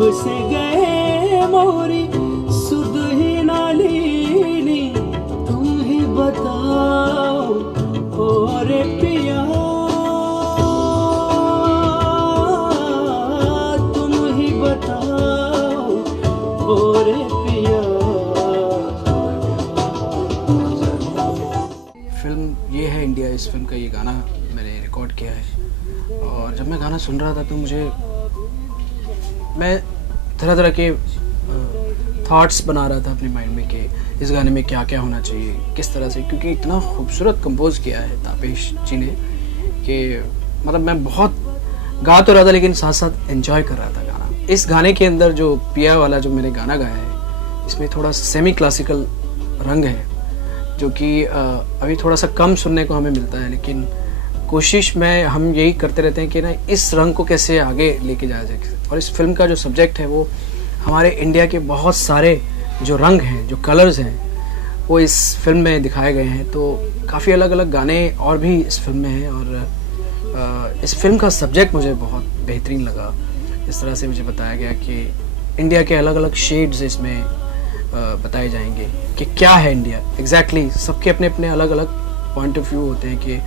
से गए मोरी सुध ही नालीनी, तुम ही बताओ और पिया, तुम ही बताओ और पिया। फिल्म ये है इंडिया, इस फिल्म का ये गाना मैंने रिकॉर्ड किया है। और जब मैं गाना सुन रहा था तो मैं तरह तरह के थॉट्स बना रहा था अपने माइंड में कि इस गाने में क्या क्या होना चाहिए, किस तरह से, क्योंकि इतना खूबसूरत कंपोज किया है तापेश जी ने कि मतलब मैं बहुत गा तो रहा था लेकिन साथ साथ एंजॉय कर रहा था गाना। इस गाने के अंदर जो पिया वाला जो मैंने गाना गाया है, इसमें थोड़ा सेमी क्लासिकल रंग है जो कि अभी थोड़ा सा कम सुनने को हमें मिलता है, लेकिन कोशिश में हम यही करते रहते हैं कि ना इस रंग को कैसे आगे लेके जाया जाए। और इस फिल्म का जो सब्जेक्ट है वो हमारे इंडिया के बहुत सारे जो रंग हैं, जो कलर्स हैं, वो इस फिल्म में दिखाए गए हैं। तो काफ़ी अलग अलग गाने और भी इस फिल्म में हैं और इस फिल्म का सब्जेक्ट मुझे बहुत बेहतरीन लगा। इस तरह से मुझे बताया गया कि इंडिया के अलग अलग शेड्स इसमें बताए जाएंगे कि क्या है इंडिया एग्जैक्टली। सबके अपने अपने अलग अलग पॉइंट ऑफ व्यू होते हैं कि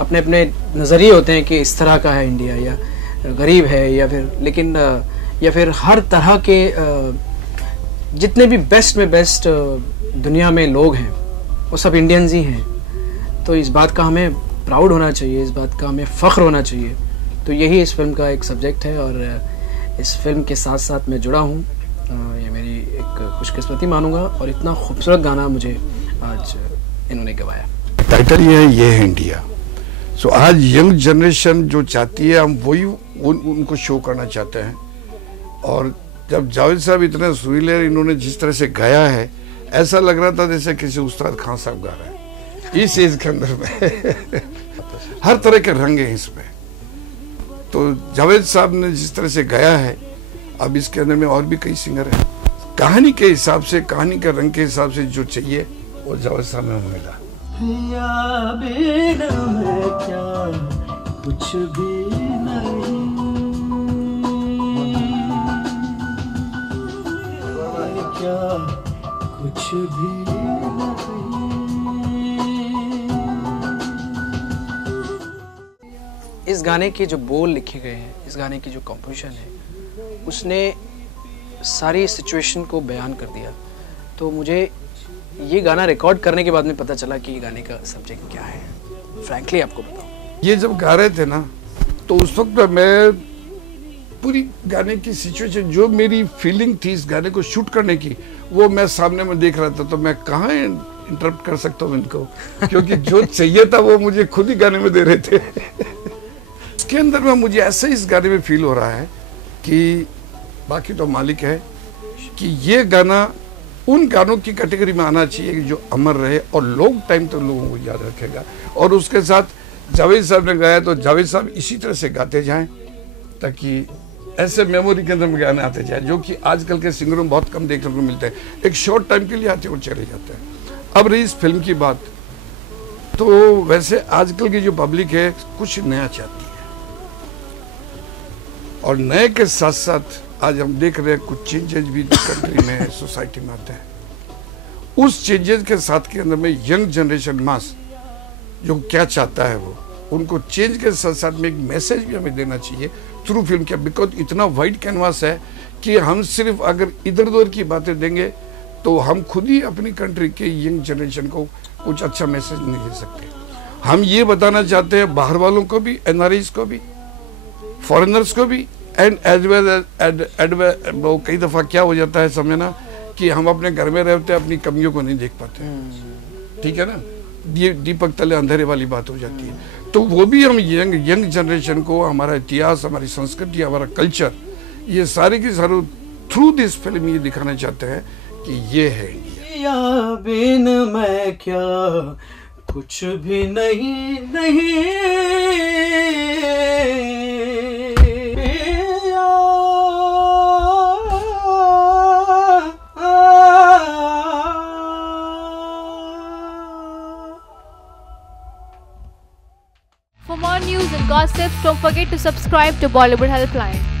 अपने अपने नज़रिए होते हैं कि इस तरह का है इंडिया, या गरीब है, या फिर लेकिन या फिर हर तरह के जितने भी बेस्ट में बेस्ट दुनिया में लोग हैं वो सब इंडियंस ही हैं। तो इस बात का हमें प्राउड होना चाहिए, इस बात का हमें फ़ख्र होना चाहिए। तो यही इस फिल्म का एक सब्जेक्ट है और इस फिल्म के साथ साथ मैं जुड़ा हूँ। ये मेरी एक खुशकिस्मती मानूंगा और इतना खूबसूरत गाना मुझे आज इन्होंने गवाया। टाइटल ये है इंडिया। सो आज यंग जनरेशन जो चाहती है हम वही उनको शो करना चाहते हैं। और जब जावेद साहब इतने सुरीले इन्होंने जिस तरह से गाया है, ऐसा लग रहा था जैसे किसी उस्ताद खान साहब गा रहे हैं इस एज के अंदर में हर तरह के रंग हैं इसमें। तो जावेद साहब ने जिस तरह से गाया है, अब इसके अंदर में और भी कई सिंगर हैं। कहानी के हिसाब से, कहानी के रंग के हिसाब से जो चाहिए वो जावेद साहब ने मिला। या बिन मैं क्या कुछ भी नहीं, क्या कुछ भी नहीं। इस गाने के जो बोल लिखे गए हैं, इस गाने की जो कंपोजिशन है, उसने सारी सिचुएशन को बयान कर दिया। तो मुझे ये गाना रिकॉर्ड करने के बाद में पता चला कि ये गाने का सब्जेक्ट क्या है। फ्रैंकली आपको बताऊं, ये जब गा रहे थे ना तो उस वक्त मैं पूरी गाने की सिचुएशन, जो मेरी फीलिंग थी इस गाने को शूट करने की, वो मैं सामने में देख रहा था। तो मैं कहाँ इंटरप्ट कर सकता हूँ इनको, क्योंकि जो चाहिए था वो मुझे खुद ही गाने में दे रहे थे। इसके अंदर में मुझे ऐसे इस गाने में फील हो रहा है कि बाकी तो मालिक है कि ये गाना उन गानों की कैटेगरी में आना चाहिए जो अमर रहे और लॉन्ग टाइम तक लोगों को याद रखेगा। और उसके साथ जावेद साहब ने गाया तो जावेद साहब इसी तरह से गाते जाएं ताकि ऐसे मेमोरी के अंदर में गाने आते जाए, जो कि आजकल के सिंगरों में बहुत कम देखने को मिलते हैं। एक शॉर्ट टाइम के लिए आते और चले जाते हैं। अब रही इस फिल्म की बात, तो वैसे आजकल की जो पब्लिक है कुछ नया चाहती है, और नए के साथ साथ आज हम देख रहे हैं कुछ चेंजेस भी कंट्री में सोसाइटी में आते हैं। उस चेंजेस के साथ के अंदर में यंग जनरेशन मास जो क्या चाहता है वो उनको चेंज के साथ साथ में एक मैसेज भी हमें देना चाहिए थ्रू फिल्म के। बिकॉज इतना वाइड कैनवास है कि हम सिर्फ अगर इधर उधर की बातें देंगे तो हम खुद ही अपनी कंट्री के यंग जनरेशन को कुछ अच्छा मैसेज नहीं दे सकते। हम ये बताना चाहते हैं बाहर वालों को भी, एनआरआईज को भी, फॉरेनर्स को भी, एंड एज वेल वो कई दफ़ा क्या हो जाता है समझना कि हम अपने घर में रहते अपनी कमियों को नहीं देख पाते। ठीक है ना, ये दीपक तले अंधेरे वाली बात हो जाती है। तो वो भी हम यंग जनरेशन को हमारा इतिहास, हमारी संस्कृति, हमारा कल्चर, ये सारे की सारे थ्रू दिस फिल्म ये दिखाना चाहते हैं कि ये है इंडिया। या बिन मैं क्या कुछ भी नहीं, नहीं For more news and gossip, don't forget to subscribe to Bollywood Helpline.